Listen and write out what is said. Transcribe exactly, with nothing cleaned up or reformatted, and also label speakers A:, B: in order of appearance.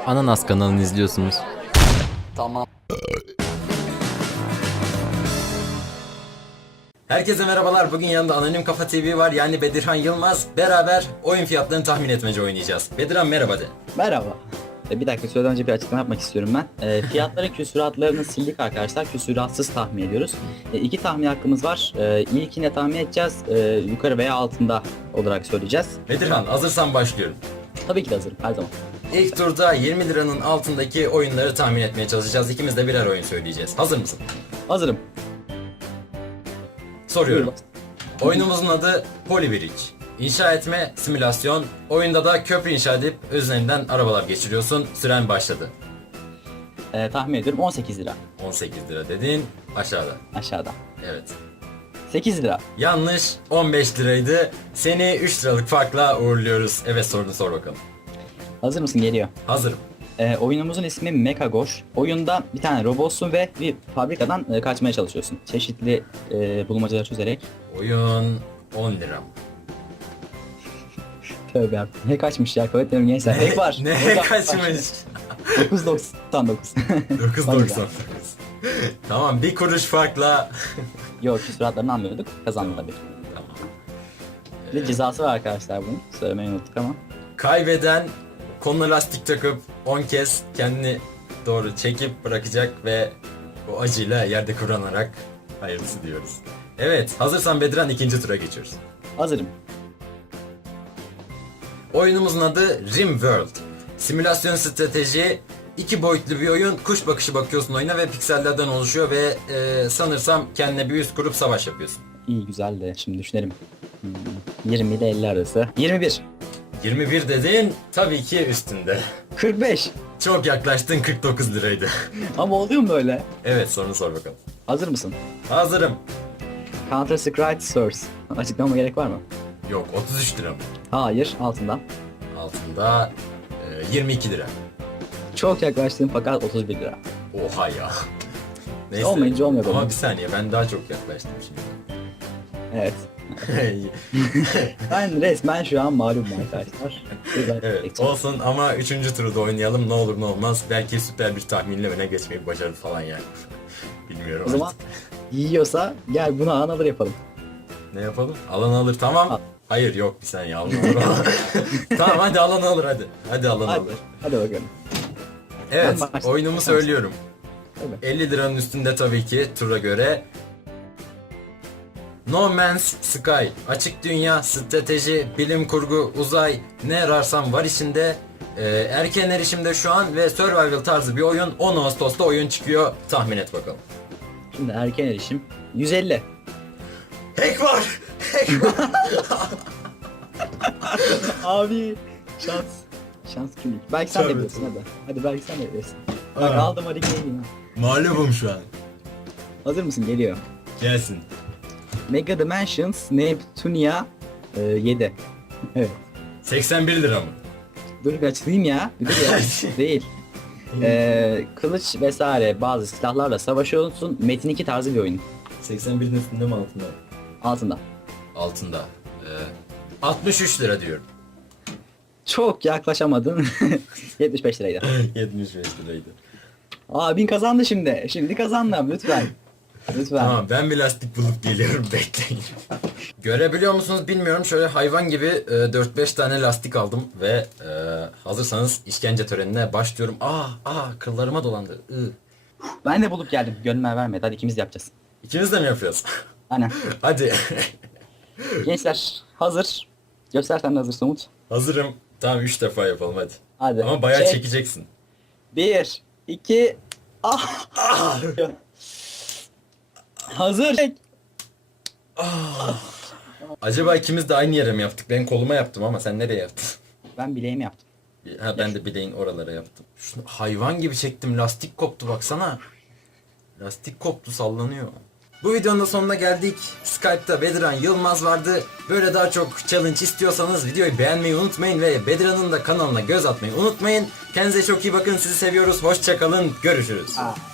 A: Ananas kanalını izliyorsunuz.
B: Tamam.
C: Herkese merhabalar. Bugün yanında Anonim Kafa T V var. Yani Bedirhan Yılmaz. Beraber oyun fiyatlarını tahmin etmece oynayacağız. Bedirhan merhaba de.
B: Merhaba. E, Bir dakika söyleden önce bir açıklama yapmak istiyorum ben. E, fiyatların küsuratlarını sildik arkadaşlar. Küsuratsız tahmin ediyoruz. E, iki tahmin hakkımız var. E, ilkine tahmin edeceğiz. E, yukarı veya altında olarak söyleyeceğiz.
C: Bedirhan hazırsan başlıyorum.
B: Tabii ki de hazırım her zaman.
C: İlk turda yirmi liranın altındaki oyunları tahmin etmeye çalışacağız. İkimiz de birer oyun söyleyeceğiz. Hazır mısın?
B: Hazırım.
C: Soruyorum. Oyunumuzun adı Polybridge. İnşa etme, simülasyon. Oyunda da köprü inşa edip üzerinden arabalar geçiriyorsun. Süren başladı.
B: E, tahmin ediyorum on sekiz lira.
C: on sekiz lira dedin. Aşağıda.
B: Aşağıda.
C: Evet.
B: sekiz lira.
C: Yanlış. on beş liraydı. Seni üç liralık farkla uğurluyoruz. Evet, sorunu sor bakalım.
B: Hazır mısın? Geliyor.
C: Hazırım.
B: E, oyunumuzun ismi Mechagosh. Oyunda bir tane robotsun ve bir fabrikadan e, kaçmaya çalışıyorsun. Çeşitli e, bulmacalar çözerek.
C: Oyun on lira.
B: Tövbe yarabbim. Ne kaçmış ya? Kuvvet ederim gençler. Hack var.
C: Ne
B: Burada
C: kaçmış?
B: dokuz doksan dokuz.
C: dokuz doksan dokuz. Tamam, bir kuruş farkla.
B: Yok, küsuratlarını anlıyorduk. Kazandı tabii.
C: Tamam.
B: Bir de cezası var arkadaşlar bunun. Söylemeyi unuttuk ama.
C: Kaybeden koluna lastik takıp on kez kendini doğru çekip bırakacak ve o acıyla yerde kıvranarak hayırlısı diyoruz. Evet, hazırsan Bedirhan ikinci tura geçiyoruz.
B: Hazırım.
C: Oyunumuzun adı RimWorld. Simülasyon strateji, iki boyutlu bir oyun. Kuş bakışı bakıyorsun oyuna ve piksellerden oluşuyor ve e, sanırsam kendine bir üst kurup savaş yapıyorsun.
B: İyi, güzel de şimdi düşünelim. Hmm, yirmi ile elli arası. yirmi bir.
C: yirmi bir dedin, tabii ki üstünde.
B: kırk beş.
C: Çok yaklaştın, kırk dokuz liraydı.
B: Ama oluyor mu böyle?
C: Evet, sorunu sor bakalım.
B: Hazır mısın?
C: Hazırım.
B: Counter Strike Source. Açıklamama gerek var mı?
C: Yok, otuz üç lira mı?
B: Hayır, altından.
C: Altında e, yirmi iki lira.
B: Çok yaklaştım fakat otuz bir lira.
C: Oha ya. Neyse.
B: Olmayınca olmuyor
C: Ama
B: bana.
C: bir saniye, ben daha çok yaklaştım şimdi.
B: Evet. Ben resmen şu an mağlubum arkadaşlar. Güzel.
C: Evet, olsun ama üçüncü turu da oynayalım, ne olur ne olmaz. Belki süper bir tahminle öne geçmeyi başarır falan yani. Bilmiyorum
B: O zaman
C: artık.
B: yiyorsa gel bunu an alır yapalım.
C: Ne yapalım? Alan alır, tamam.
B: Al.
C: Hayır, yok bir saniye, alan alır. Tamam, hadi alan alır hadi. Hadi alan
B: Hadi,
C: alır.
B: hadi bakalım.
C: Evet,
B: Ben başlayayım.
C: oyunumu söylüyorum.
B: Tabii.
C: elli liranın üstünde tabii ki tura göre. No Man's Sky, açık dünya, strateji, bilim kurgu, uzay, ne ararsan var içinde. Ee, erken erişimde şu an ve survival tarzı bir oyun. on Ağustos'ta oyun çıkıyor. Tahmin et bakalım.
B: Şimdi erken erişim yüz elli.
C: Hack var! Hack var!
B: Abi şans. Şans kimlik. Belki sen de
C: Tabii,
B: biliyorsun
C: tabii.
B: hadi. Hadi belki sen de biliyorsun.
C: Aa.
B: Bak aldım hadi geleyim.
C: Mağlubum şu an.
B: Hazır mısın? Geliyor.
C: Gelsin.
B: Mega Dimensions Neptunia e, yedi. Evet.
C: seksen bir lira mı?
B: Dur bir açıklayayım ya. Bir dur ya. Değil. E, kılıç vesaire bazı silahlarla savaşıyorsun. Metin iki tarzı bir oyun.
C: seksen birin üstünde mi altında?
B: Altında.
C: Altında. Ee, altmış üç lira diyorum.
B: Çok yaklaşamadın. yetmiş beş liraydı.
C: yetmiş beş liraydı.
B: Abin kazandı şimdi. Şimdi kazandım lütfen. Lütfen.
C: Tamam, ben bir lastik bulup geliyorum, bekleyin. Görebiliyor musunuz bilmiyorum, şöyle hayvan gibi e, dört beş tane lastik aldım ve e, hazırsanız işkence törenine başlıyorum. Aa, aa kıllarıma dolandı. I.
B: Ben de bulup geldim. Gönlüme vermedi. Hadi ikimiz de yapacağız.
C: İkimiz de mi yapıyoruz?
B: Aynen.
C: Hadi.
B: Gençler hazır. Göstersen de hazırsın Umut.
C: Hazırım. Tamam, üç defa yapalım hadi.
B: Hadi.
C: Ama bayağı
B: Çek.
C: çekeceksin.
B: Bir, iki, ah. Hazır. Çek.
C: Acaba ikimiz de aynı yere mi yaptık? Ben koluma yaptım ama sen nereye yaptın?
B: Ben bileğimi yaptım.
C: Ha, ben de bileğin oralara yaptım. Şunu hayvan gibi çektim, lastik koptu baksana. Lastik koptu, sallanıyor. Bu videonun da sonuna geldik. Skype'ta Bedirhan Yılmaz vardı. Böyle daha çok challenge istiyorsanız videoyu beğenmeyi unutmayın ve Bedirhan'ın da kanalına göz atmayı unutmayın. Kendinize çok iyi bakın, sizi seviyoruz. Hoşça kalın, görüşürüz.
B: Ah.